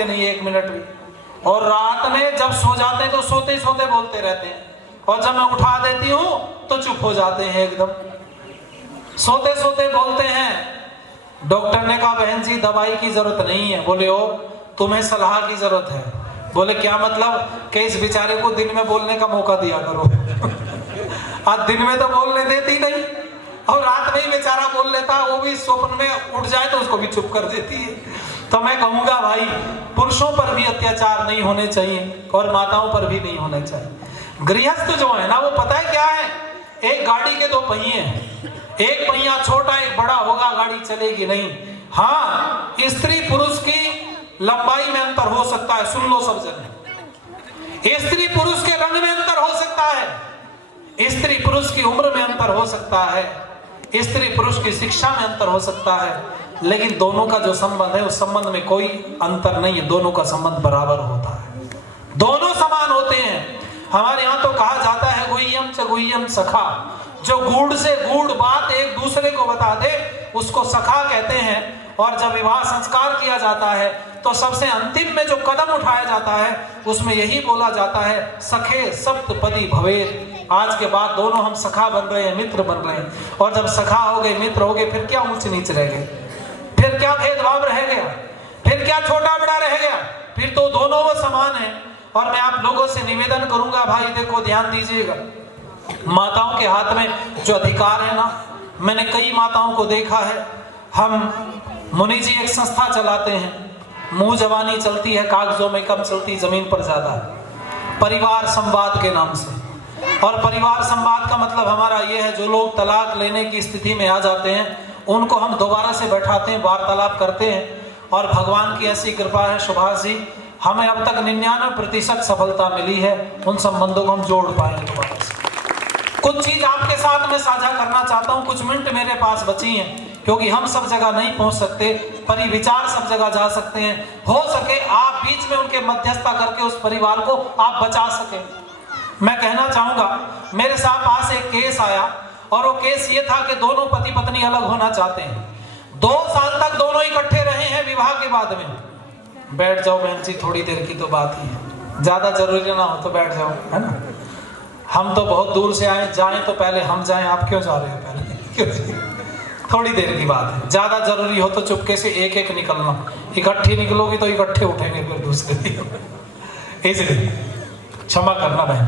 बोलते नहीं 1 मिनट भी, और रात में जब सो जाते हैं तो सोते सोते बोलते रहते हैं, और जब मैं उठा देती हूं तो चुप हो जाते हैं एकदम, सोते सोते बोलते हैं। डॉक्टर ने कहा बहन जी दवाई की जरूरत नहीं है। बोले ओ तुम्हें सलाह की जरूरत है। बोले क्या मतलब? कि इस बेचारे को दिन में बोलने का मौका दिया करो। आज दिन में तो बोलने देती नहीं, और रात में ही बेचारा बोल लेता, वो भी स्वप्न में उठ जाए तो उसको भी चुप कर देती है। तो मैं कहूंगा भाई पुरुषों पर भी अत्याचार नहीं होने चाहिए और माताओं पर भी नहीं होने चाहिए। गृहस्थ जो है ना वो पता है क्या है, एक गाड़ी के 2 पहिए हैं, एक पहिया छोटा एक बड़ा होगा, गाड़ी चलेगी नहीं। हाँ, स्त्री पुरुष की लंबाई में अंतर हो सकता है, सुन लो सब जने। स्त्री पुरुष के रंग में अंतर हो सकता है, स्त्री पुरुष की उम्र में अंतर हो सकता है, स्त्री पुरुष की शिक्षा में अंतर हो सकता है, लेकिन दोनों का जो संबंध है उस संबंध में कोई अंतर नहीं है, दोनों का संबंध बराबर होता है, दोनों समान होते हैं। हमारे यहाँ तो कहा जाता है गुह्यम च गुह्यम सखा, जो गूढ़ से गूढ़ बात एक दूसरे को बता दे उसको सखा कहते हैं। और जब विवाह संस्कार किया जाता है तो सबसे अंतिम में जो कदम उठाया जाता है उसमें यही बोला जाता है सखे सप्तपदी भवेद। आज के बाद दोनों हम सखा बन रहे हैं, मित्र बन रहे हैं, और जब सखा हो गए, मित्र हो गए, फिर क्या ऊंच नीच रह गए, फिर क्या भेदभाव रह गया, फिर क्या छोटा बड़ा रह गया, फिर तो दोनों वो समान है। और मैं आप लोगों से निवेदन करूंगा भाई देखो ध्यान दीजिएगा, माताओं के हाथ में जो अधिकार है ना, मैंने कई माताओं को देखा है। हम मुनि जी एक संस्था चलाते हैं, मुंह जवानी चलती है, कागजों में कम चलती, जमीन पर ज्यादा है, परिवार संवाद के नाम से। और परिवार संवाद का मतलब हमारा ये है जो लोग तलाक लेने की स्थिति में आ जाते हैं उनको हम दोबारा से बैठाते हैं, वार्तालाप करते हैं, और भगवान की ऐसी कृपा है सुभाष जी, हमें अब तक 99% सफलता मिली है, उन संबंधों को हम जोड़ पाए दोबारा से। कुछ चीज आपके साथ में साझा करना चाहता हूं, कुछ मिनट मेरे पास बची हैं, क्योंकि हम सब जगह नहीं पहुंच सकते, परिविचार सब जगह जा सकते हैं। हो सके आप बीच में उनके मध्यस्थता करके उस परिवार को आप बचा सके। मैं कहना चाहूंगा मेरे साथ पास एक केस आया, और वो केस ये था कि दोनों पति पत्नी अलग होना चाहते हैं, 2 साल तक दोनों इकट्ठे रहे हैं, विवाह के बाद में बैठ जाओ बहन जी, थोड़ी देर की तो बात ही है, ज्यादा जरूरी ना हो तो बैठ जाओ, है ना। हम तो बहुत दूर से आए, जाएं तो पहले हम जाएं, आप क्यों जा रहे हो पहले? क्यों? थोड़ी देर की बात है, ज्यादा जरूरी हो तो चुपके से एक एक निकलना, इकट्ठी निकलोगी तो इकट्ठे उठेंगे फिर दूसरे दिन, इसलिए क्षमा करना बहन।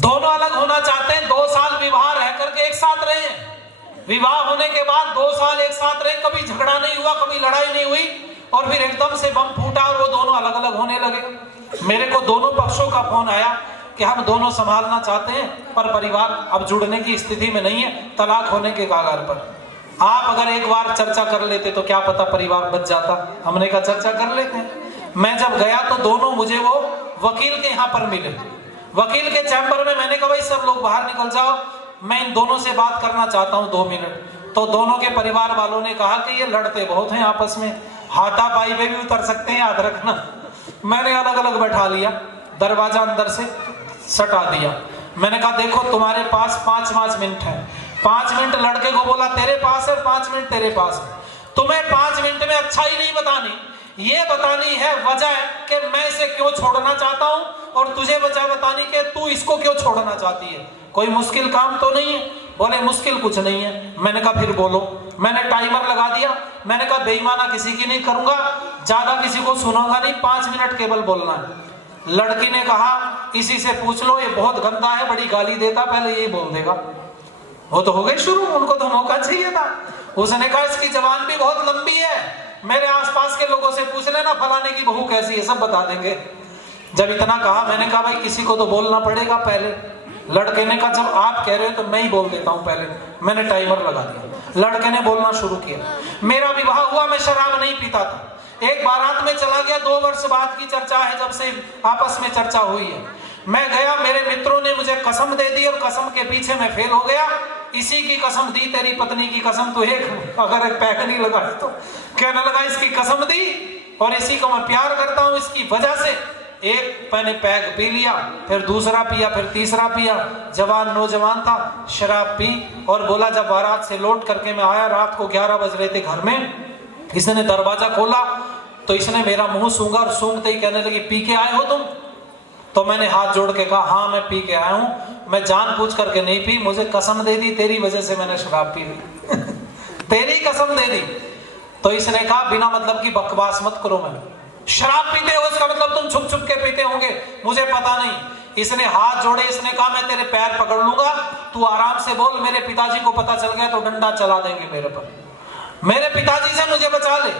दोनों अलग होना चाहते हैं, 2 साल विवाह रह करके एक साथ रहे हैं, विवाह होने के बाद 2 साल एक साथ रहे, कभी झगड़ा नहीं हुआ, कभी लड़ाई नहीं हुई, और फिर एकदम से बम फूटा और वो दोनों अलग अलग होने लगे। मेरे को दोनों पक्षों का फोन आया कि हम दोनों संभालना चाहते हैं पर परिवार अब जुड़ने की स्थिति में नहीं है, तलाक होने के कागार पर। आप अगर एक बार चर्चा कर लेते तो क्या पता परिवार बच जाता। हमने कहा चर्चा कर लेते हैं। मैं जब गया तो दोनों मुझे वो वकील के यहाँ पर मिले, वकील के चैम्बर में। मैंने कहा भाई सब लोग बाहर निकल जाओ, मैं इन दोनों से बात करना चाहता हूँ 2 मिनट। तो दोनों के परिवार वालों ने कहा कि ये लड़ते बहुत हैं आपस में, हाथापाई पे भी उतर सकते हैं, याद रखना। मैंने अलग अलग बैठा लिया, दरवाजा अंदर से सटा दिया। मैंने कहा देखो तुम्हारे पास 5 मिनट है, 5 मिनट लड़के को बोला तेरे पास है, 5 मिनट तेरे पास है। तुम्हें 5 मिनट में अच्छाई नहीं बतानी, ये बतानी है वजह कि मैं इसे क्यों छोड़ना चाहता हूं, और तुझे वजह बतानी कि तू इसको क्यों छोड़ना चाहती है। कोई मुश्किल काम तो नहीं है। बोले मुश्किल कुछ नहीं है। मैंने कहा फिर बोलो। मैंने टाइमर लगा दिया। मैंने कहा बेईमाना किसी की नहीं करूंगा, ज्यादा किसी को सुनाऊंगा नहीं, 5 मिनट केवल बोलना है। लड़की ने कहा इसी से पूछ लो, ये बहुत गंदा है, बड़ी गाली देता, पहले यही बोल देगा। वो तो हो गई शुरू, उनको तो मौका चाहिए था। उसने कहा इसकी जबान भी बहुत लंबी है, मेरे आसपास के लोगों से पूछ लेना फलाने की बहू कैसी है, सब बता देंगे। जब इतना कहा मैंने कहा भाई किसी को तो बोलना पड़ेगा पहले। लड़के ने कहा जब आप कह रहे हो तो मैं ही बोल देता हूं पहले। मैंने टाइमर लगा दिया। लड़के ने बोलना शुरू किया। मेरा विवाह हुआ, मैं शराब नहीं पीता था, एक बारात में चला गया, 2 वर्ष बाद की चर्चा है जब से आपस में चर्चा हुई है। मैं गया, मेरे मित्रों ने मुझे कसम दे दी और कसम के पीछे मैं फेल हो गया। इसी की कसम दी, तेरी पत्नी की कसम, तो एक अगर एक पैक नहीं लगा तो कहने लगा इसकी कसम दी और इसी को मैं प्यार करता हूं, इसकी वजह से। एक मैंने पैक पी लिया, फिर दूसरा पिया, फिर तीसरा पिया। जवान नौजवान था, शराब पी और बोला जब बारात से लौट करके मैं आया, रात को 11 बज रहे थे घर में, किसी ने दरवाजा खोला, तो इसने मेरा मुंह सूंघा और सूंघते ही कहने लगी पी के आए हो तुम? तो मैंने हाथ जोड़ के कहा हाँ मैं पी के आया हूं, मैं जानबूझ करके नहीं पी, मुझे कसम दे दी तेरी वजह से मैंने शराब पी ली तेरी कसम दे दी। तो इसने कहा बिना मतलब की बकवास मत करो, मैं शराब पीते हो इसका मतलब तुम छुप छुप के पीते होंगे, मुझे पता नहीं। इसने हाथ जोड़े, इसने कहा मैं तेरे पैर पकड़ लूंगा, तू आराम से बोल, मेरे पिताजी को पता चल गया तो डंडा चला देंगे मेरे पर, मेरे पिताजी से मुझे बचा ले।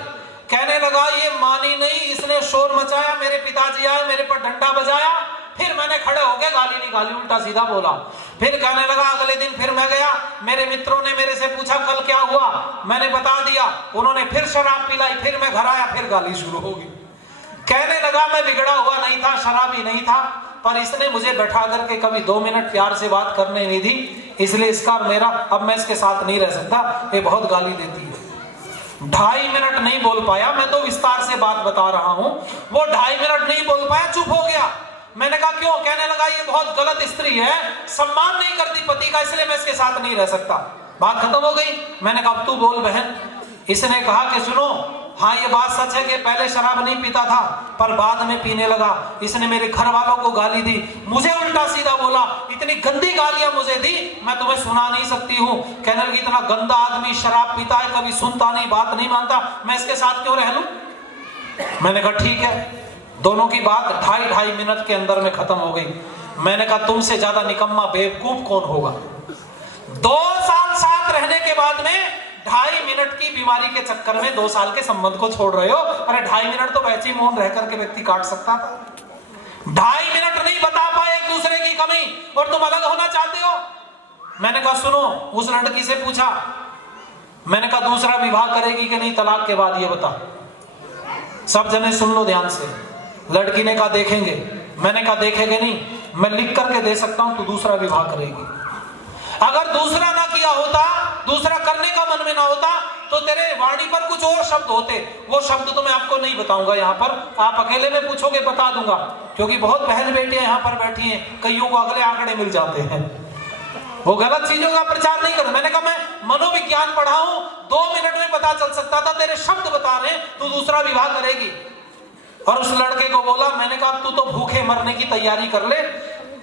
कहने लगा, ये मानी नहीं, इसने शोर मचाया, मेरे पिताजी आए, मेरे पर डंडा बजाया, फिर मैंने खड़े होके गाली निकाली, उल्टा सीधा बोला। फिर कहने लगा, अगले दिन फिर मैं गया, मेरे मित्रों ने मेरे से पूछा कल क्या हुआ, मैंने बता दिया, उन्होंने फिर शराब पिलाई, फिर मैं घर आया, फिर गाली शुरू हो गई। कहने लगा मैं बिगड़ा हुआ नहीं था, शराबी नहीं था, पर इसने मुझे बैठा करके कभी 2 मिनट प्यार से बात करने नहीं दी, इसलिए इसका और मेरा, अब मैं इसके साथ नहीं रह सकता, ये बहुत गाली देती है। 2.5 मिनट नहीं बोल पाया, मैं तो विस्तार से बात बता रहा हूं, वो 2.5 मिनट नहीं बोल पाया, चुप हो गया। मैंने कहा क्यों? कहने लगा ये बहुत गलत स्त्री है, सम्मान नहीं करती पति का, इसलिए मैं इसके साथ नहीं रह सकता। बात खत्म हो गई। मैंने कहा अब तू बोल बहन। इसने कहा कि सुनो, हाँ ये बात सच है कि पहले शराब नहीं पीता था पर बाद में पीने लगा, इसने मेरे घर वालों को गाली दी, मुझे उल्टा सीधा बोला, इतनी गंदी गालियां मुझे दी मैं तुम्हें सुना नहीं सकती हूँ। कहने लगी इतना गंदा आदमी शराब पीता है, कभी सुनता नहीं, बात नहीं मानता, मैं इसके साथ क्यों रह लूं? मैंने कहा ठीक है। दोनों की बात 2.5 मिनट के अंदर में खत्म हो गई। मैंने कहा तुमसे ज्यादा निकम्मा बेवकूफ कौन होगा? 2 साल साथ रहने के बाद में 2.5 मिनट की बीमारी के चक्कर में 2 साल के संबंध को छोड़ रहे हो। अरे 2.5 मिनट तो वैसे ही मौन रह करके व्यक्ति काट सकता था। 2.5 मिनट नहीं बता पाए एक दूसरे की कमी और तुम अलग होना चाहते हो। मैंने कहा सुनो, उस लड़की से पूछा, मैंने कहा दूसरा विवाह करेगी कि नहीं तलाक के बाद, ये बता। सब जने सुन लो ध्यान से। लड़की ने कहा देखेंगे। मैंने कहा देखेंगे नहीं, मैं लिख करके दे सकता हूं, तू दूसरा विवाह करेगी। अगर दूसरा ना किया होता, दूसरा करने का मन में ना होता, तो तेरे वाणी पर कुछ और शब्द होते, वो शब्द तो मैं आपको नहीं बताऊंगा यहाँ पर, आप अकेले में पूछोगे बता दूंगा, क्योंकि बहुत बहन बेटियां यहाँ पर बैठी हैं, कईयों को अगले आंकड़े मिल जाते हैं, वो गलत चीजों का प्रचार नहीं कर। मैंने कहा मैं मनोविज्ञान पढ़ा हूं, 2 मिनट में पता चल सकता था, तेरे शब्द बता रहे तू दूसरा विवाह करेगी। और उस लड़के को बोला, मैंने कहा तू तो भूखे मरने की तैयारी कर ले,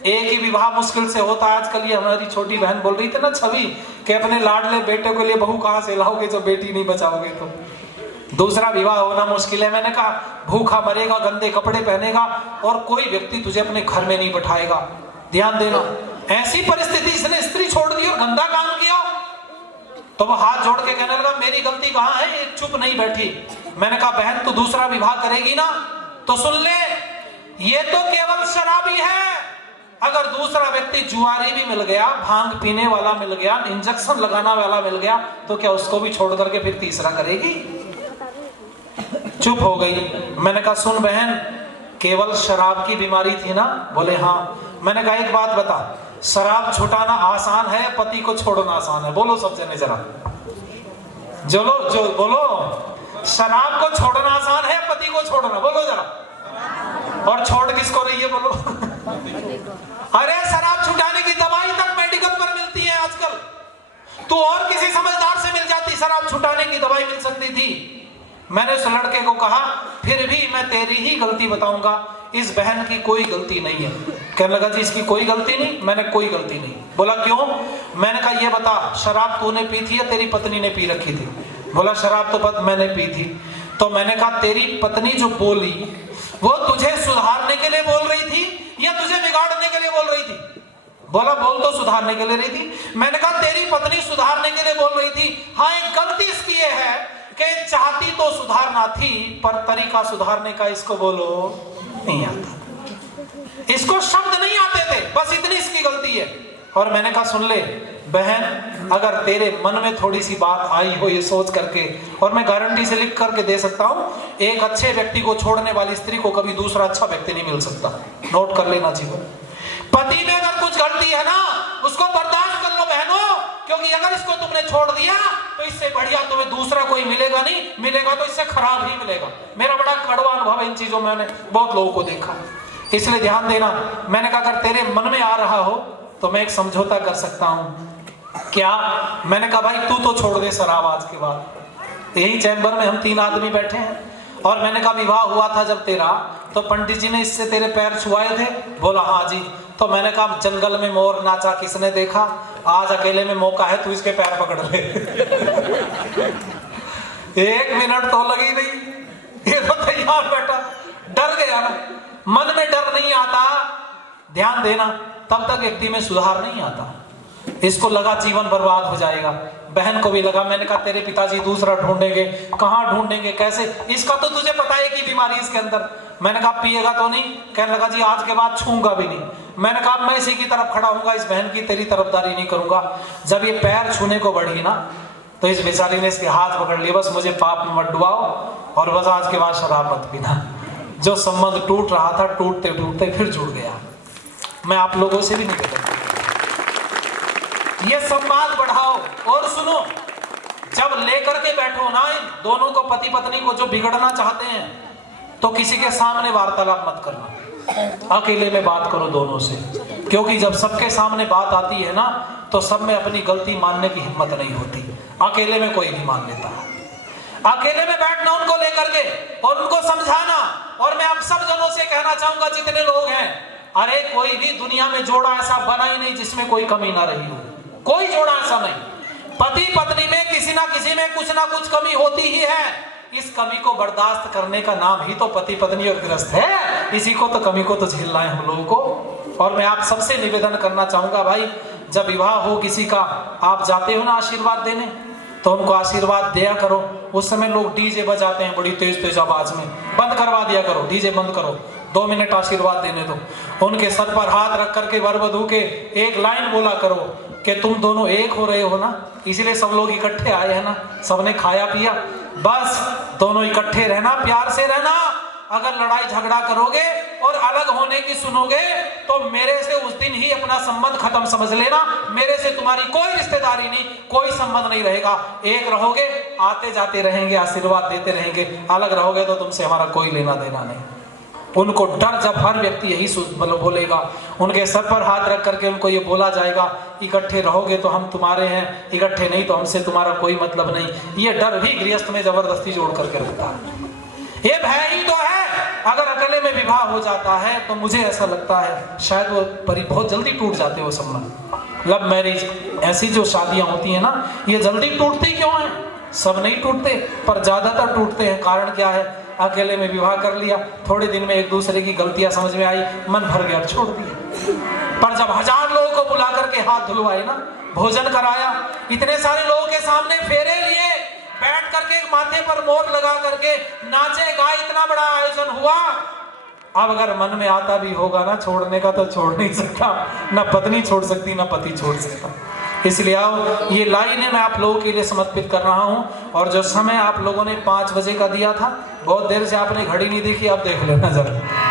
एक ही विवाह मुश्किल से होता है आजकल। ये हमारी छोटी बहन बोल रही थी ना छवि, कि अपने लाडले बेटे के लिए बहू कहां से लाओगे जो बेटी नहीं बचाओगे, तो दूसरा विवाह होना मुश्किल है। मैंने कहा भूखा मरेगा, गंदे कपड़े पहनेगा और कोई व्यक्ति तुझे अपने घर में नहीं बैठाएगा। ध्यान देना, ऐसी परिस्थिति, इसने स्त्री छोड़ दी और गंदा काम किया। तो वो हाथ जोड़ के कहने लगा मेरी गलती कहां है, ये चुप नहीं बैठी। मैंने कहा बहन तू दूसरा विवाह करेगी ना, तो सुन ले, ये तो केवल शराबी है, अगर दूसरा व्यक्ति जुआरी भी मिल गया, भांग पीने वाला मिल गया, इंजेक्शन लगाना वाला मिल गया, तो क्या उसको भी छोड़ करके फिर तीसरा करेगी? चुप हो गई। मैंने कहा सुन बहन, केवल शराब की बीमारी थी ना? बोले हाँ। मैंने कहा एक बात बता, शराब छुटाना आसान है, पति को छोड़ना आसान है? बोलो सब जने जरा, जो बोलो, शराब को छोड़ना आसान है, पति को छोड़ना? बोलो जरा। और छोड़ किसको रही है बोलो? अरे शराब छुटाने की दवाई तक मेडिकल पर मिलती है आजकल, तू और किसी समझदार से मिल जाती, शराब छुटाने की दवाई मिल सकती थी। मैंने उस लड़के को कहा फिर भी मैं तेरी ही गलती बताऊंगा, इस बहन की कोई गलती नहीं है। कहने लगा जी इसकी कोई गलती नहीं? मैंने कोई गलती नहीं। बोला क्यों? मैंने कहा ये बता, शराब तूने पी थी या तेरी पत्नी ने पी रखी थी? बोला शराब तो मैंने पी थी। तो मैंने कहा तेरी पत्नी जो बोली वो तुझे सुधारने के लिए बोल रही थी या तुझे बिगाड़ने के लिए बोल रही थी? बोला बोल तो सुधारने के लिए रही थी। मैंने कहा तेरी पत्नी सुधारने के लिए बोल रही थी। हाँ, एक गलती इसकी ये है कि चाहती तो सुधारना थी, पर तरीका सुधारने का इसको बोलो नहीं आता, इसको शब्द नहीं आते थे, बस इतनी इसकी गलती है। और मैंने कहा सुन ले बहन, अगर तेरे मन में थोड़ी सी बात आई हो ये सोच करके, और मैं गारंटी से लिख करके दे सकता हूं, एक अच्छे व्यक्ति को छोड़ने वाली स्त्री को कभी दूसरा अच्छा व्यक्ति नहीं मिल सकता। नोट कर लेना जीवन। पति में अगर कुछ गलती है ना, उसको बर्दाश्त कर लो बहनों, क्योंकि अगर इसको तुमने छोड़ दिया तो इससे बढ़िया तुम्हें दूसरा कोई मिलेगा नहीं, मिलेगा तो इससे खराब ही मिलेगा। मेरा बड़ा कड़वा अनुभव है इन चीजों में, मैंने बहुत लोगों को देखा, इसलिए ध्यान देना। मैंने कहा अगर तेरे मन में आ रहा हो तो मैं एक समझौता कर सकता हूं। क्या? मैंने कहा भाई तू तो छोड़ दे शराब आज के बाद। यही चैम्बर में हम 3 आदमी बैठे हैं, और मैंने कहा विवाह हुआ था जब तेरा तो पंडित जी ने इससे तेरे पैर छुआए थे? बोला हाँ जी। तो मैंने कहा जंगल में मोर नाचा किसने देखा? आज अकेले में मौका है, तू इसके पैर पकड़ ले। 1 मिनट तो लगी नहीं, ये तो तैयार बैठा, डर गया ना। मन में डर नहीं आता, ध्यान देना, तब तक व्यक्ति में सुधार नहीं आता। इसको लगा जीवन बर्बाद हो जाएगा, बहन को भी लगा। मैंने कहा तेरे पिताजी दूसरा ढूंढेंगे, कहाँ ढूंढेंगे, कैसे? इसका तो तुझे पता है कि बीमारी इसके अंदर। मैंने कहा पिएगा तो नहीं? कहने लगा जी आज के बाद छूंगा भी नहीं। मैंने कहा मैं इसी की तरफ खड़ा हूंगा, इस बहन की तेरी तरफदारी नहीं करूंगा। जब ये पैर छूने को बढ़ी ना तो इस बेचारी ने इसके हाथ पकड़ लिए, बस मुझे पाप में मत डुबाओ और बस आज के बाद शराब मत पीना। जो संबंध टूट रहा था टूटते टूटते फिर जुड़ गया। मैं आप लोगों से भी निवेदन करता हूं, ये संवाद बढ़ाओ। और सुनो, जब लेकर के बैठो ना इन दोनों को, पति पत्नी को, जो बिगड़ना चाहते हैं, तो किसी के सामने वार्तालाप मत करना, अकेले में बात करो दोनों से। क्योंकि जब सबके सामने बात आती है ना तो सब में अपनी गलती मानने की हिम्मत नहीं होती। अकेले में कोई भी मान लेता है। अकेले में बैठना उनको लेकर के और उनको समझाना। और मैं आप सब जनों से कहना चाहूंगा जितने लोग हैं, अरे कोई भी दुनिया में जोड़ा ऐसा बना ही नहीं जिसमें कोई कमी ना रही हो। कोई जोड़ा ऐसा नहीं। पति पत्नी में किसी ना किसी में कुछ ना कुछ कमी होती ही है। इस कमी को बर्दाश्त करने का नाम ही तो पति पत्नी और गृहस्थ है। इसी को तो, कमी को तो झेलना है हम लोगों को। और मैं आप सबसे निवेदन करना चाहूंगा भाई, जब विवाह हो किसी का, आप जाते हो ना आशीर्वाद देने, तो उनको आशीर्वाद दिया करो। उस समय लोग डीजे बजाते हैं बड़ी तेज तेज आवाज में, बंद करवा दिया करो, डीजे बंद करो, 2 मिनट आशीर्वाद देने दो। उनके सर पर हाथ रख करके वर वधू के एक लाइन बोला करो कि तुम दोनों एक हो रहे हो ना, इसलिए सब लोग इकट्ठे आए हैं ना, सबने खाया पिया, बस दोनों इकट्ठे रहना, प्यार से रहना। अगर लड़ाई झगड़ा करोगे और अलग होने की सुनोगे तो मेरे से उस दिन ही अपना संबंध खत्म समझ लेना। मेरे से तुम्हारी कोई रिश्तेदारी नहीं, कोई संबंध नहीं रहेगा। एक रहोगे, आते जाते रहेंगे, आशीर्वाद देते रहेंगे। अलग रहोगे तो तुमसे हमारा कोई लेना देना नहीं। उनको डर, जब हर व्यक्ति यही बोलेगा, उनके सर पर हाथ रख करके उनको ये बोला जाएगा, इकट्ठे रहोगे तो हम तुम्हारे हैं, इकट्ठे नहीं तो हमसे तुम्हारा कोई मतलब नहीं। ये डर भी गृहस्थ में जबरदस्ती जोड़ करके रखता है। ये भय ही तो है। अगर अकेले में विवाह हो जाता है तो मुझे ऐसा लगता है शायद वो बहुत जल्दी टूट जाते हो संबंध। लव मैरिज ऐसी जो शादियां होती है ना, ये जल्दी टूटती क्यों है? सब नहीं टूटते पर ज्यादातर टूटते हैं। कारण क्या है? अकेले में विवाह कर लिया, थोड़े दिन में एक दूसरे की गलतियां समझ में आई, मन भर गया, छोड़ दिया। पर जब 1000 लोगों को बुला करके हाथ धुलवाए ना, भोजन कराया, इतने सारे लोगों के सामने फेरे लिए, बैठ करके माथे पर मोर लगा करके नाचे गाए, इतना बड़ा आयोजन हुआ। अब अगर मन में आता भी होगा ना छोड़ने का, तो छोड़ नहीं सकता, ना पत्नी छोड़ सकती ना पति छोड़ सकता। इसलिए आओ, ये लाइनें मैं आप लोगों के लिए समर्पित कर रहा हूं। और जो समय आप लोगों ने 5 बजे का दिया था, बहुत देर से आपने घड़ी नहीं देखी, आप देख लेना जरा।